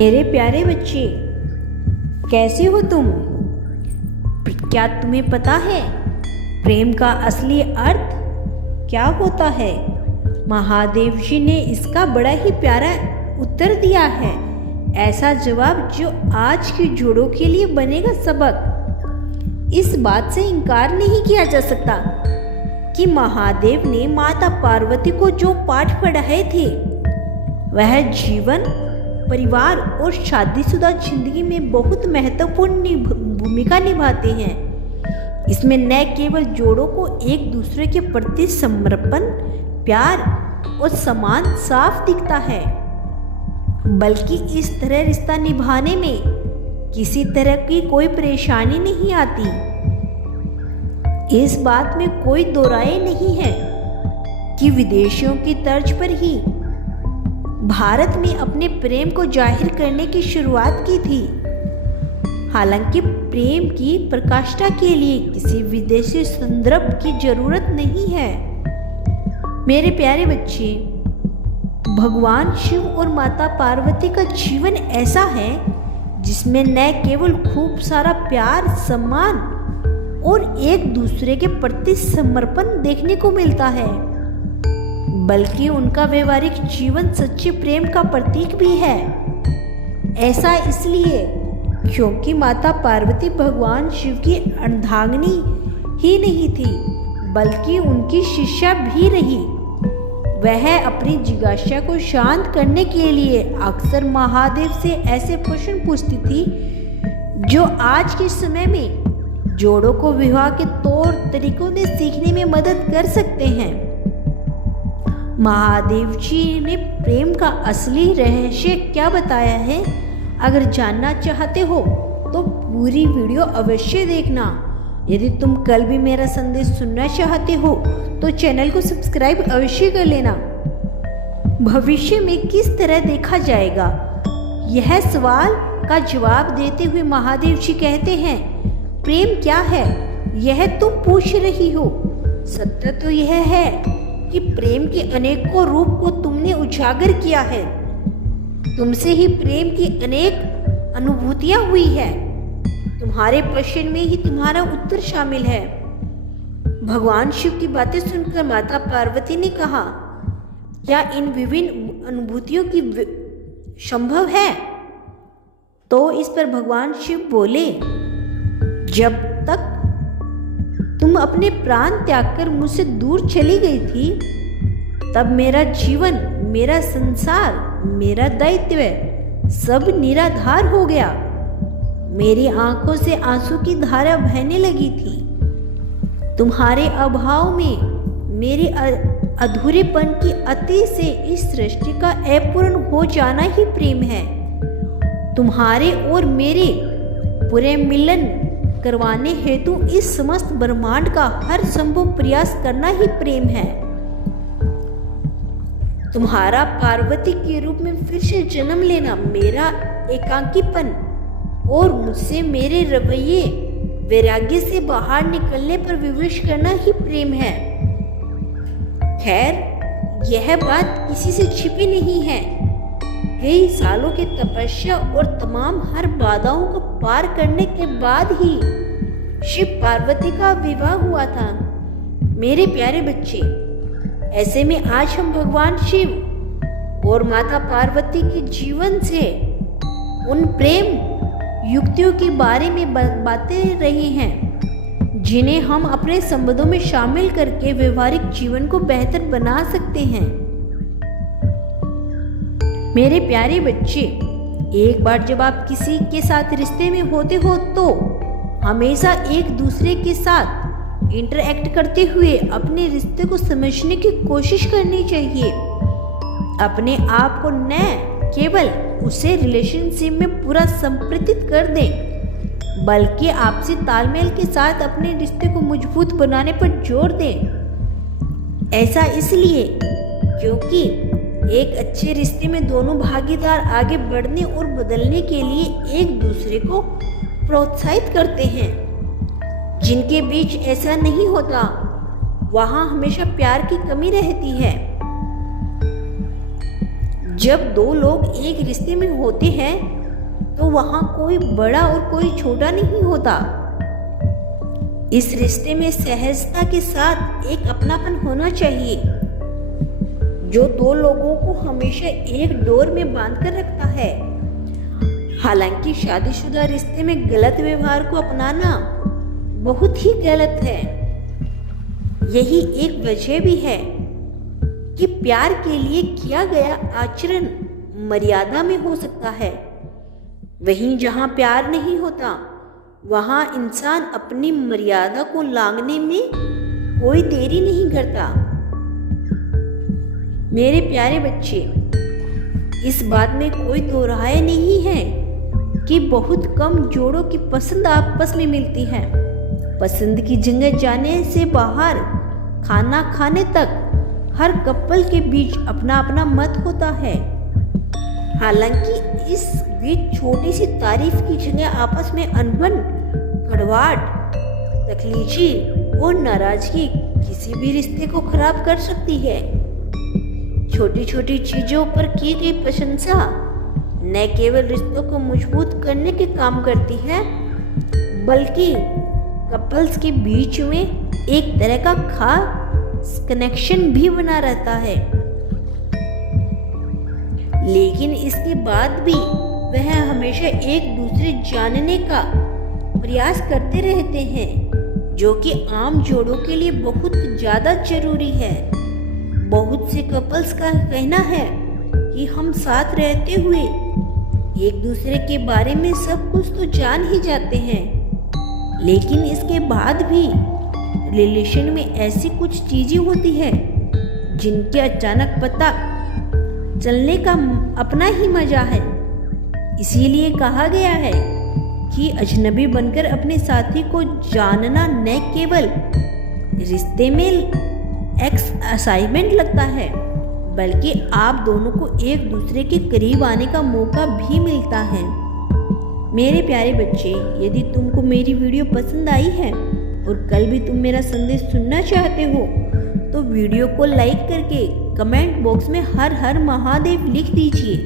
मेरे प्यारे बच्चे, कैसे हो तुम? क्या तुम्हें पता है प्रेम का असली अर्थ क्या होता है? महादेव जी ने इसका बड़ा ही प्यारा उत्तर दिया है, ऐसा जवाब जो आज के जोड़ों के लिए बनेगा सबक। इस बात से इनकार नहीं किया जा सकता कि महादेव ने माता पार्वती को जो पाठ पढ़ाए थे वह जीवन, परिवार और शादीशुदा जिंदगी में बहुत महत्वपूर्ण भूमिका निभाते हैं। इसमें न केवल जोड़ों को एक दूसरे के प्रति समर्पण, प्यार और सम्मान साफ दिखता है, बल्कि इस तरह रिश्ता निभाने में किसी तरह की कोई परेशानी नहीं आती। इस बात में कोई दो राय नहीं है कि विदेशियों की तर्ज पर ही भारत में अपने प्रेम को जाहिर करने की शुरुआत की थी। हालांकि प्रेम की प्रकाष्ठा के लिए किसी विदेशी संदर्भ की जरूरत नहीं है। मेरे प्यारे बच्चे, भगवान शिव और माता पार्वती का जीवन ऐसा है जिसमें न केवल खूब सारा प्यार, सम्मान और एक दूसरे के प्रति समर्पण देखने को मिलता है, बल्कि उनका व्यवहारिक जीवन सच्चे प्रेम का प्रतीक भी है। ऐसा इसलिए क्योंकि माता पार्वती भगवान शिव की अर्धांगिनी ही नहीं थी, बल्कि उनकी शिष्या भी रही। वह अपनी जिज्ञासा को शांत करने के लिए अक्सर महादेव से ऐसे प्रश्न पूछती थी जो आज के समय में जोड़ों को विवाह के तौर तरीकों में सीखने में मदद कर सकते हैं। महादेव जी ने प्रेम का असली रहस्य क्या बताया है? अगर जानना चाहते हो तो पूरी वीडियो अवश्य देखना। यदि तुम कल भी मेरा संदेश सुनना चाहते हो तो चैनल को सब्सक्राइब अवश्य कर लेना। भविष्य में किस तरह देखा जाएगा, यह सवाल का जवाब देते हुए महादेव जी कहते हैं, प्रेम क्या है यह तुम पूछ रही हो। सत्य तो यह है कि प्रेम के अनेकों रूप को तुमने उजागर किया है। तुमसे ही प्रेम की अनेक अनुभूतियां हुई है। तुम्हारे प्रश्न में ही तुम्हारा उत्तर शामिल है। भगवान शिव की बातें सुनकर माता पार्वती ने कहा, क्या इन विभिन्न अनुभूतियों की संभव है? तो इस पर भगवान शिव बोले, जब तक तुम अपने प्राण त्याग कर मुझसे दूर चली गई थी, तब मेरा जीवन, मेरा संसार, मेरा दायित्व सब निराधार हो गया। मेरी आंखों से आंसू की धारा बहने लगी थी। तुम्हारे अभाव में मेरे अधूरेपन की अति से इस सृष्टि का अपूर्ण हो जाना ही प्रेम है। तुम्हारे और मेरे पूरे मिलन करवाने हेतु इस समस्त ब्रह्मांड का हर संभव प्रयास करना ही प्रेम है। तुम्हारा पार्वती के रूप में फिर से जन्म लेना, मेरा एकांकीपन और मुझसे मेरे रवैये, वैराग्य से बाहर निकलने पर विवश करना ही प्रेम है। खैर, यह बात किसी से छिपी नहीं है। कई सालों की तपस्या और तमाम हर बाधाओं को पार करने के बाद ही शिव पार्वती का विवाह हुआ था। मेरे प्यारे बच्चे, ऐसे में आज हम भगवान शिव और माता पार्वती के जीवन से उन प्रेम युक्तियों के बारे में बातें रहे हैं जिन्हें हम अपने संबंधों में शामिल करके व्यवहारिक जीवन को बेहतर बना सकते हैं। मेरे प्यारे बच्चे, एक बार जब आप किसी के साथ रिश्ते में होते हो तो हमेशा एक दूसरे के साथ इंटरैक्ट करते हुए अपने रिश्ते को समझने की कोशिश करनी चाहिए। अपने आप को न केवल उसे रिलेशनशिप में पूरा संप्रेषित कर दें, बल्कि आपसी तालमेल के साथ अपने रिश्ते को मजबूत बनाने पर जोर दें। ऐसा इसलिए क्योंकि एक अच्छे रिश्ते में दोनों भागीदार आगे बढ़ने और बदलने के लिए एक दूसरे को प्रोत्साहित करते हैं। जिनके बीच ऐसा नहीं होता, वहां हमेशा प्यार की कमी रहती है। जब दो लोग एक रिश्ते में होते हैं तो वहाँ कोई बड़ा और कोई छोटा नहीं होता। इस रिश्ते में सहजता के साथ एक अपनापन होना चाहिए जो दो लोगों को हमेशा एक डोर में बांध कर रखता है। हालांकि शादीशुदा रिश्ते में गलत व्यवहार को अपनाना बहुत ही गलत है। यही एक वजह भी है कि प्यार के लिए किया गया आचरण मर्यादा में हो सकता है। वहीं जहां प्यार नहीं होता वहां इंसान अपनी मर्यादा को लांघने में कोई देरी नहीं करता। मेरे प्यारे बच्चे, इस बात में कोई दो राय नहीं है कि बहुत कम जोड़ों की पसंद आपस में मिलती है। पसंद की जगह जाने से बाहर खाना खाने तक हर कपल के बीच अपना अपना मत होता है। हालांकि इस बीच छोटी सी तारीफ की जगह आपस में अनबन, कड़वाहट, तकलीजी और नाराजगी किसी भी रिश्ते को खराब कर सकती है। छोटी छोटी चीजों पर की गई प्रशंसा न केवल रिश्तों को मजबूत करने के काम करती है बल्कि कपल्स के बीच में एक तरह का खास कनेक्शन भी बना रहता है। लेकिन इसके बाद भी वह हमेशा एक दूसरे जानने का प्रयास करते रहते हैं, जो कि आम जोड़ों के लिए बहुत ज़्यादा जरूरी है। बहुत से कपल्स का कहना है कि हम साथ रहते हुए एक दूसरे के बारे में सब कुछ तो जान ही जाते हैं, लेकिन इसके बाद भी रिलेशन में ऐसी कुछ चीजें होती है जिनके अचानक पता चलने का अपना ही मजा है। इसीलिए कहा गया है कि अजनबी बनकर अपने साथी को जानना न केवल रिश्ते में असाइनमेंट लगता है बल्कि आप दोनों को एक दूसरे के करीब आने का मौका भी मिलता है। मेरे प्यारे बच्चे, यदि तुमको मेरी वीडियो पसंद आई है और कल भी तुम मेरा संदेश सुनना चाहते हो तो वीडियो को लाइक करके कमेंट बॉक्स में हर हर महादेव लिख दीजिए।